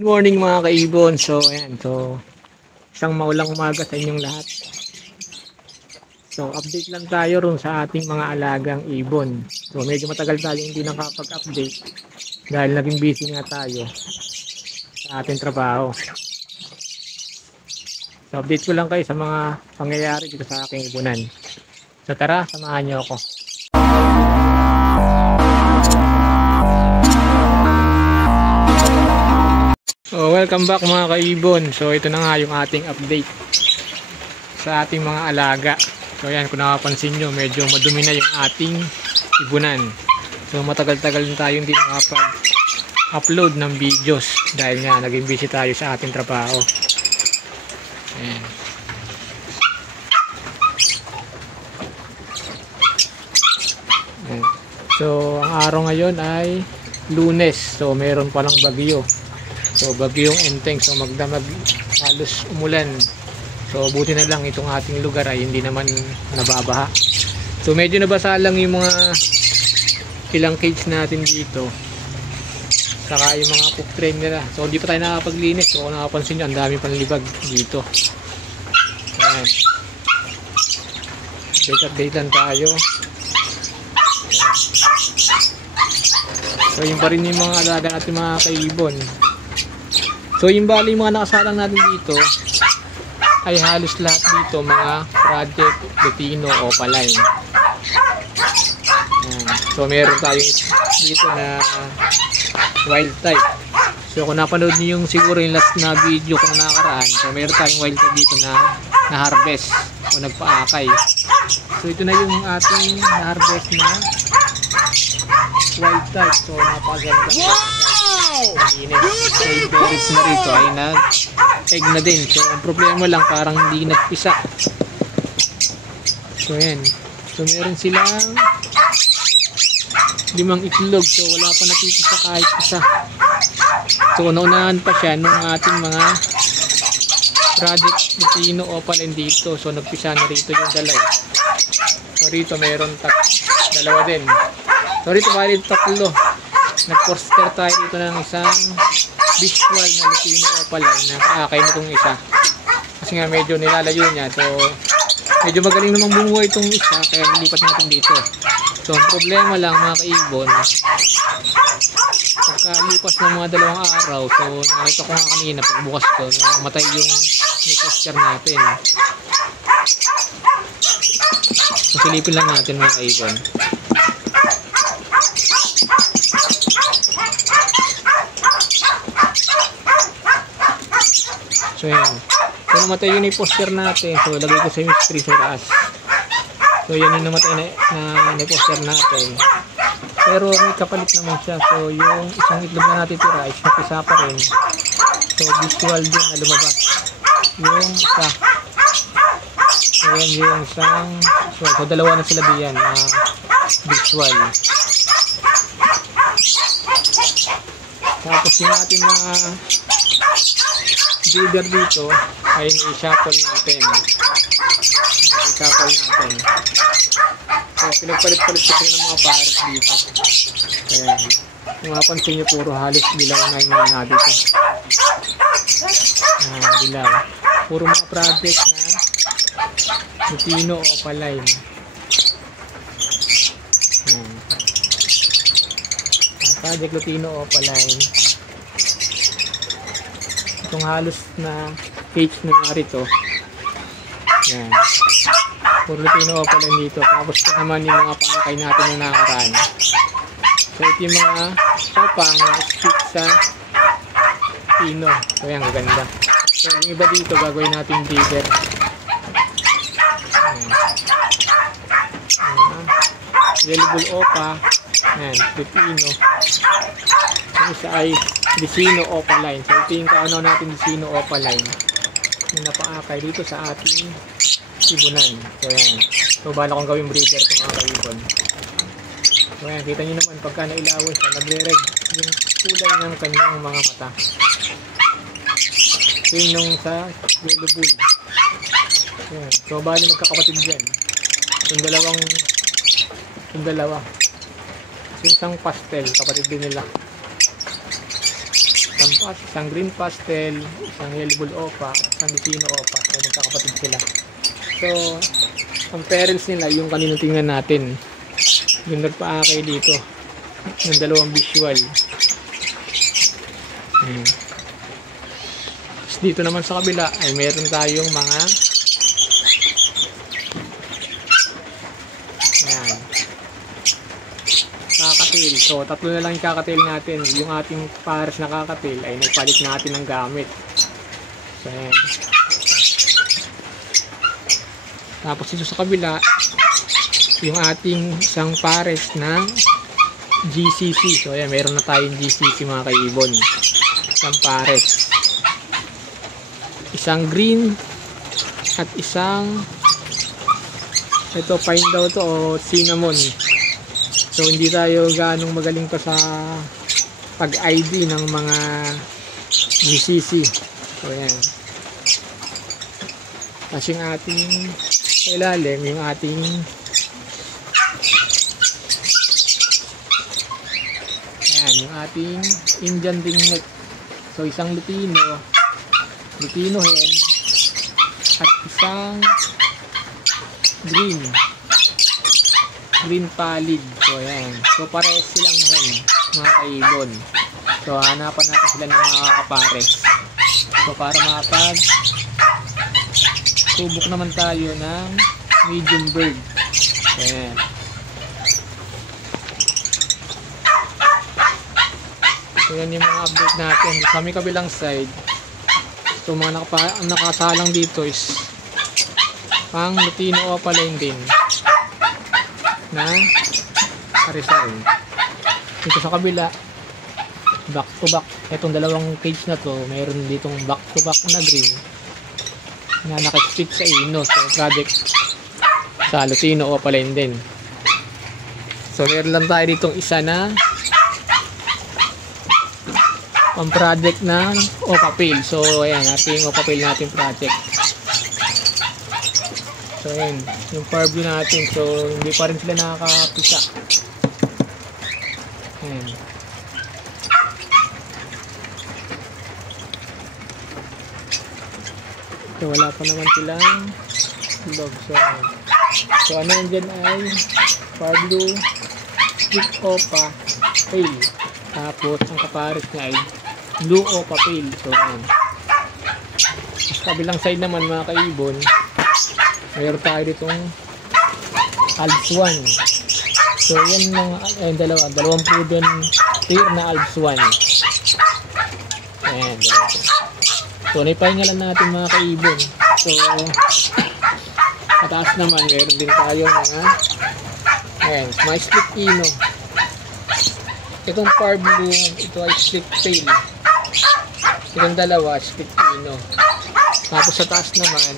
Good morning mga kaibon. So ayan, isang maulang umaga sa inyong lahat. So update lang tayo ron sa ating mga alagang ibon. So medyo matagal tayo hindi nakapag-update dahil naging busy nga tayo sa ating trabaho. So update ko lang kayo sa mga pangyayari dito sa aking ibunan. So tara, samahan niyo ako. So welcome back mga kaibon. So ito na nga yung ating update sa ating mga alaga. So ayan, kung nakapansin nyo, medyo madumi na yung ating ibunan. So matagal-tagal din tayo hindi nakapag-upload ng videos dahil nga naging busy tayo sa ating trabaho. Ayan. Ayan. So ang araw ngayon ay Lunes. So meron palang bagyo. So bagyong Enteng, so magdamag halos umulan. So buti na lang itong ating lugar ay hindi naman nababaha. So medyo nabasa lang yung mga ilang cage natin dito. Saka yung mga poop train nila. So hindi pa tayo nakapaglinis. So kung nakapansin nyo, ang dami panlibag dito. Ayan. Update lang tayo. So yun pa rin yung mga alaga natin mga kaibon. So yung bali mga nakasalang natin dito ay halos lahat dito mga Project Lutino Opaline. So meron tayong dito na wild type. So kung napanood niyo yung siguro yung last na video ko na nakaraan, so meron tayong wild type dito na harvest o nagpaakay. So ito na yung ating na harvest na wild type. So napakaganda. Malinis. So yung parents na rito ay nag-egg na din. So ang problema lang parang hindi nagpisa. So yan. So meron silang 5 itlog. So wala pa natitisa kahit isa. So naunahan pa siya nung ating mga Project Lutino Opaline dito. So nagpisa na rito yung dalawa. So rito meron dalawa din. So rito bali tatlo. Nag-forster tayo dito ng isang visual na Lutino Opaline na kaakay na itong isa. Kasi nga medyo nilalayo niya. So medyo magaling namang bumuhay itong isa kaya nilipat natin dito. So ang problema lang mga kaibon, pagkalipas ng mga 2 araw, so nakita ko nga kanina pagbukas ko na matay yung forster natin. So silipin lang natin mga kaibon. So yan. So namatay yun yung poster natin. So lagay ko sa mystery sa taas. So yan yung namatay na poster natin. Pero may kapalit naman siya. So yung isang itlog na natin tira is napisa pa rin. So visual din na lumabas. Yung isa. So yan yung isang visual. So dalawa na sila diyan na visual. Tapos yung ating mga breeder dito ay i-shuffle natin. I-shuffle natin. So pinagpalit-palit kasi ng mga pares dito. Ayan. Kung mapansin nyo, puro halos dilaw na yung mga nabito. Dilaw. Puro mga project na Lutino Opaline. Project Lutino Opaline. Itong halos na cage na narito. Yan. Puro Lutino Opaline dito. Tapos ito naman yung mga pangakay natin na nakaraan. So ito yung mga sopa na stick sa Lutino. So yan, gaganda. So yung iba dito gagawin natin breeder. Yellow Bull Opa. Yan, Lutino. Yung isa ay Lutino Opaline. So ito yung kaano natin Lutino Opaline na napaakay dito sa ating ibunan. So yan. So bala kong gawing breeder ito mga kaibon. So yan, kita nyo naman pagka nailawan siya, nagre-red yung kulay ng kanyang mga mata. So yun nung sa Yellow Bull. Yan. So bali magkakapatid dyan. Yung dalawa. Yung isang pastel, kapatid din nila. Isang Tapas, isang green pastel, isang yellow bull opa, isang Lutino opa. So magkakapatid sila. So ang parents nila yung kanina tingnan natin, yung nagpaakay dito ng dalawang visual. Dito naman sa kabila ay meron tayong mga ayan, kakatail. So tatlo na lang yung kakatail natin. Yung ating pares na kakatail ay nagpalit natin ng gamit. So ayan. Tapos dito sa kabila yung ating isang pares na GCC. So ayan, meron na tayong GCC mga kaibon. Isang pares, isang green at isang ito pine daw to o cinnamon. So hindi tayo ganong magaling pa sa pag-ID ng mga GCC. So ayan, kasi yung ating ilalim, yung ating ayan, yung ating Indian ringneck. So isang Lutino hen at isang green pallid. So ayan, so parehas silang hen mga kaibon. So hanapan natin sila ng mga kapares. So para makapag subok naman tayo ng medium bird. So ayan, so yan yung mga update natin. Sa may kabilang side, so mga nakasalang dito is pang Lutino opaline din na Rizal. Dito sa kabila, back to back, itong dalawang cage na to, mayroon ditong back to back na green na nakaspit sa ino. So project sa Lutino opaline din. So meron lang tayo ditong isa na ang project na Opapil. So ayan, ating Opapil natin project. So ayan, yung far view natin. So hindi pa rin sila nakakapisa. Ayan. So wala pa naman silang log. So ano yan dyan ay far blue split opa pale. Tapos ang kapares niya ay blue Opapil. So ayan. Sa kabilang side naman mga kaibon, mayroon tayo ditong Alps 1. So yan mga dalawang prudent pair na Alps 1. Ayan, dalawa. So naipahinga lang natin mga kaibon. So mataas naman mayroon din tayo mga ayan, mga split ino. Itong far blue, ito ay split tail. Itong dalawa, split ino. Tapos sa taas naman,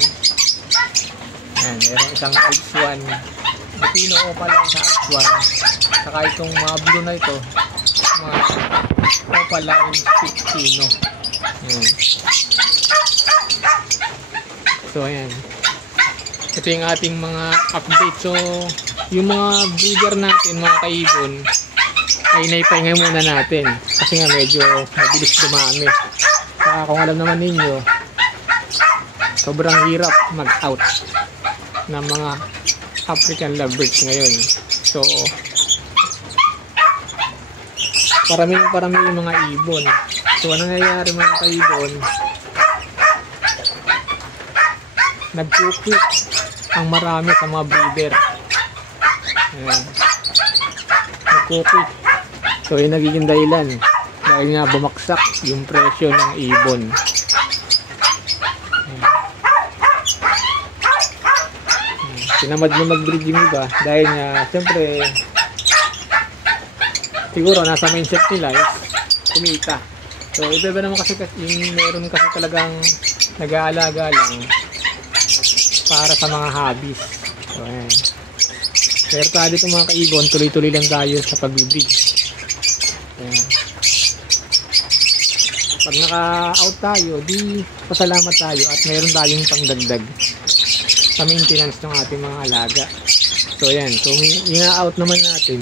ayan, mayroong isang Alps 1. Lutino o pala sa Alps 1. Saka itong mga blue na ito, mga opaline split ino. Ayan. So ayan, ito yung ating mga update. So yung mga breeder natin mga kaibon ay naipahinga muna natin kasi nga medyo mabilis dumami. Saka kung alam naman ninyo, sobrang hirap mag-out ng mga African lovebirds ngayon. So parami yung mga ibon. So ano nangyayari mga kaibon, nag-quit ang marami sa mga breeder. Ayan, nag-quit. So yung nagiging dahilan dahil nga bumagsak yung presyo ng ibon. Tinamad na mag-breed yung iba dahil nga siyempre siguro nasa mindset nila is kumita. So iba naman kasi yung meron kasi talagang nag-aalaga lang para sa mga hobbies. So ayan, pero tayo dito mga kaibon, tuloy-tuloy lang tayo sa pag-breed. Ayan. Pag naka-out tayo, di pasalamat tayo at mayroon tayong pangdagdag sa maintenance ng ating mga alaga. So ayan, kung ina-out naman natin,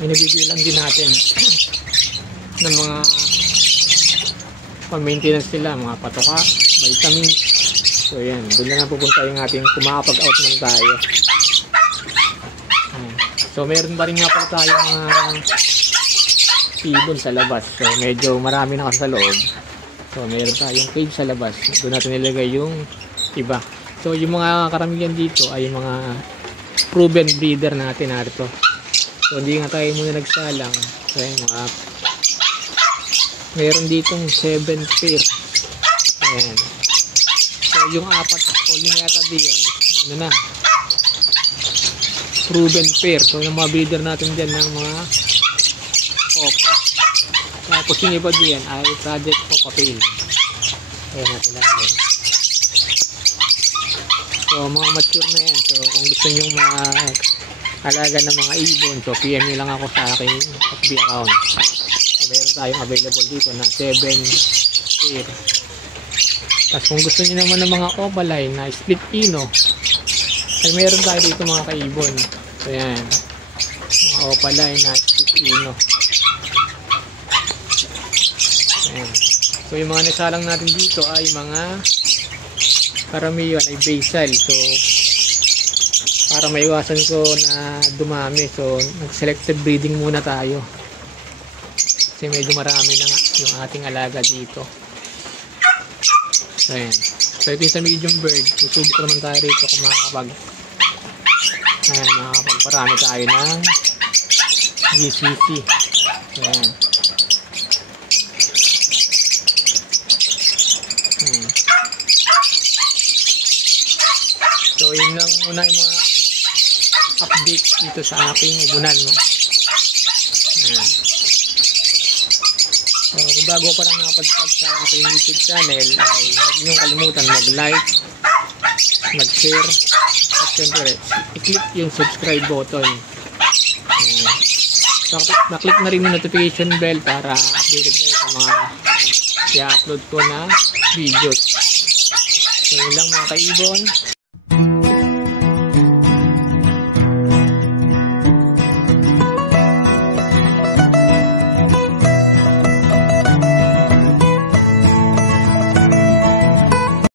may nabibilang din natin ng mga pang-maintenance nila, mga patoka, vitamins. So yan, doon na pupunta yung ating kumakapag-out man tayo. So meron pa rin nga pala tayo mga ibon sa labas. So medyo marami na kasi sa loob. So meron tayong cage sa labas. Doon natin nilagay yung iba. So yung mga karamihan dito ay yung mga proven breeder natin narito. So hindi nga tayo muna nagsalang. So yung mga meron ditong 7 pair. Ayan. So yung 4 o yung yata diyan, ano na, proven pair. So yung mga breeder natin dyan ng mga opa. Tapos yung iba diyan ay Project Opa Pail. Ayan natin natin. So mga mature na yan. So kung gusto nyo alaga ng mga ibon, so PM nyo lang ako sa aking FB account. So meron tayong available dito na 7 pair. Tapos kung gusto nyo naman ng mga opaline na split pino, ay meron tayo dito mga kaibon. So yan, mga opaline na split pino. Ayan. So yung mga nasalang natin dito ay mga karamihan ay basil. So para maiwasan ko na dumami, so nag-selective breeding muna tayo kasi medyo marami na nga yung ating alaga dito. Ayan. So ito yung sa medium bird. Susubok naman tayo rito kung makakapagparami tayo ng GCC. Ayan. So yun lang muna yung mga update dito sa aking ibunan. Ayan. So kung bago pa lang nakapagpag sa aking YouTube channel, ay huwag niyong kalimutan mag-like, mag-share, at syempre i-click yung subscribe button. So na-click na rin yung notification bell para updated kayo sa mga i-upload ko na videos. So yun lang mga kaibon.